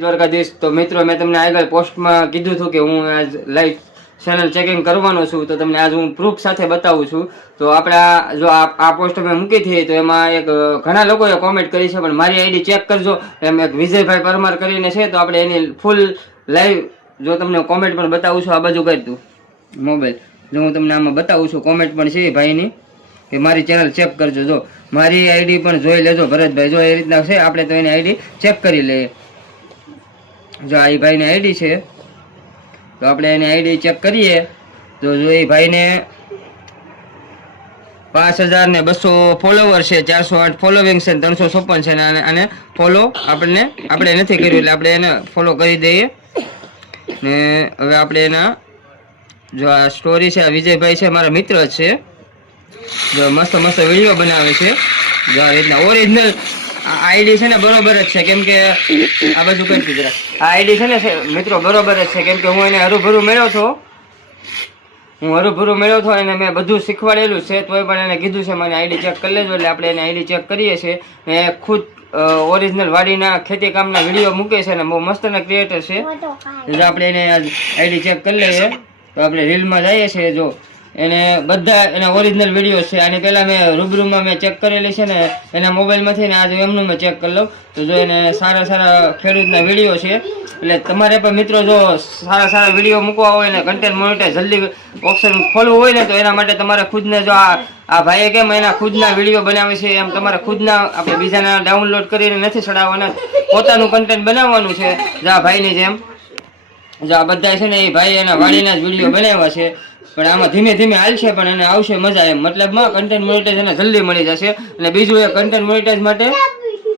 દ્વારકાધીશ. તો મિત્રો મેં તમને આગળ પોસ્ટમાં કીધું હતું કે હું આજ લાઈવ ચેનલ ચેકિંગ કરવાનો છું, તો તમને આજ હું પ્રૂફ સાથે બતાવું છું. તો આપણા જો આ પોસ્ટ મેં મૂકી હતી તો એમાં એક ઘણા લોકોએ કોમેન્ટ કરી છે, પણ મારી આઈડી ચેક કરજો. એમ એક વિજયભાઈ પરમાર કરીને છે, તો આપણે એની ફૂલ લાઈવ જો તમને કોમેન્ટ પણ બતાવું છું. આ બાજુ કરી તું મોબાઈલ, જો હું તમને આમાં બતાવું છું, કોમેન્ટ પણ છે ભાઈની કે મારી ચેનલ ચેક કરજો. જો મારી આઈડી પણ જોઈ લેજો ભરતભાઈ, જો એ રીતના છે. આપણે તો એની આઈડી ચેક કરી લઈએ. જો આ ભાઈની આઈડી છે, તો આપણે એની આઈડી ચેક કરીએ. તો જો એ ભાઈને 5200 ફોલોવર છે, 408 ફોલોવિંગ છે, 356 છે, અને ફોલો આપણે નથી કર્યું, એટલે આપણે એને ફોલો કરી દઈએ. ને હવે આપણે એના જો આ સ્ટોરી છે, આ વિજયભાઈ છે, મારા મિત્ર જ છે. જો મસ્ત મસ્ત વિડીયો બનાવે છે. જો આ રીતના ઓરિજિનલ આઈડી છે ને બરોબર જ છે, કેમ કે આ બાજુ કરતી જરા આ આઈડી છે ને મિત્રો બરોબર જ છે, કેમ કે હું એને હરુભરું મેળ્યો હતો. એને મેં બધું શીખવાડેલું છે, તોય પણ એને કીધું છે મને આઈડી ચેક કરી લેજો, એટલે આપણે એને આઈડી ચેક કરીએ છીએ. ને ખુદ ઓરિજિનલ વાડીના ખેતી કામના વિડીયો મૂકે છે, ને બહુ મસ્તના ક્રિએટર છે. જો આપણે એને આઈડી ચેક કરી લઈએ. તો આપણે રીલમાં જઈએ છીએ. જો એને બધા એના ઓરિજિનલ વિડીયો છે. આની પહેલાં મેં રૂબરૂમાં મેં ચેક કરેલી છે, ને એના મોબાઈલમાંથી ને આજે એમનું મેં ચેક કરી લઉં. તો જો એને સારા સારા ખેડૂતના વિડીયો છે. એટલે તમારે પણ મિત્રો જો સારા વિડીયો મૂકવા હોય ને કન્ટેન્ટ મોનિટાઈઝ જલ્દી ઓપ્શન ખોલવું હોય ને, તો એના માટે તમારે ખુદને જો આ ભાઈએ કેમ એના ખુદના વિડીયો બનાવે છે, એમ તમારે ખુદના આપણે બીજાના ડાઉનલોડ કરીને નથી ચડાવવાના, પોતાનું કન્ટેન્ટ બનાવવાનું છે. જો આ ભાઈની જેમ જો આ બધા છે ને એ ભાઈ એના વાડીના જ વિડીયો બનાવ્યા છે, પણ આમાં ધીમે ધીમે હાલશે, પણ એને આવશે મજા. એમ મતલબમાં કન્ટેન્ટ મોનિટાઈઝ એને જલ્દી મળી જશે. અને બીજું એ કન્ટેન્ટ મોનિટાઈઝ માટે